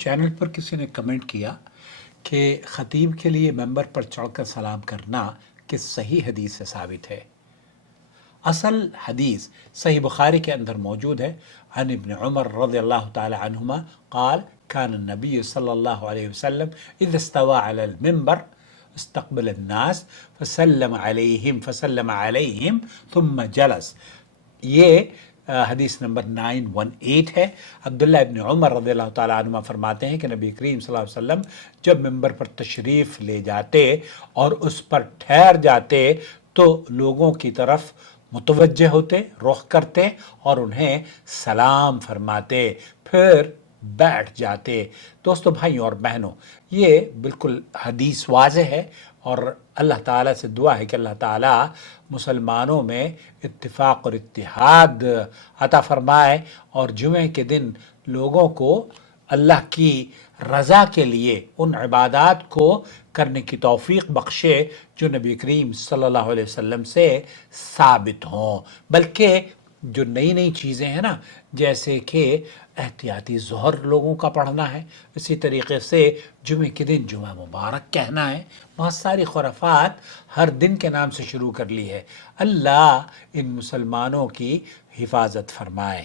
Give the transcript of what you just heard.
Channel پر کسی نے comment کیا کہ خطیب کے لیے ممبر پر چڑھ کر سلام کرنا کس صحیح حدیث سے ثابت ہے؟ اصل حدیث صحیح بخاری کے اندر موجود ہے۔ عن ابن عمر رضی اللہ تعالی عنہما قال كان النبي صلی اللہ علیہ وسلم اذا استوى على المنبر استقبل الناس فسلم علیہم ثم جلس۔ یہ حدیث نمبر 918 ہے۔ عبداللہ ابن عمر رضی اللہ تعالیٰ عنہ فرماتے ہیں کہ نبی کریم صلی اللہ علیہ وسلم جب ممبر پر تشریف لے جاتے اور اس پر ٹھہر جاتے تو لوگوں کی طرف متوجہ ہوتے، رخ کرتے اور انہیں سلام فرماتے، پھر بیٹھ جاتے۔ دوستو، بھائیوں اور بہنوں، یہ بالکل حدیث واضح ہے اور اللہ تعالیٰ سے دعا ہے کہ اللہ تعالیٰ مسلمانوں میں اتفاق اور اتحاد عطا فرمائے اور جمعہ کے دن لوگوں کو اللہ کی رضا کے لیے ان عبادات کو کرنے کی توفیق بخشے جو نبی کریم صلی اللہ علیہ وسلم سے ثابت ہوں۔ بلکہ جو نئی نئی چیزیں ہیں نا، جیسے کہ احتیاطی ظہر لوگوں کا پڑھنا ہے، اسی طریقے سے جمعہ کے دن جمعہ مبارک کہنا ہے، بہت ساری خرافات ہر دن کے نام سے شروع کر لی ہے۔ اللہ ان مسلمانوں کی حفاظت فرمائے۔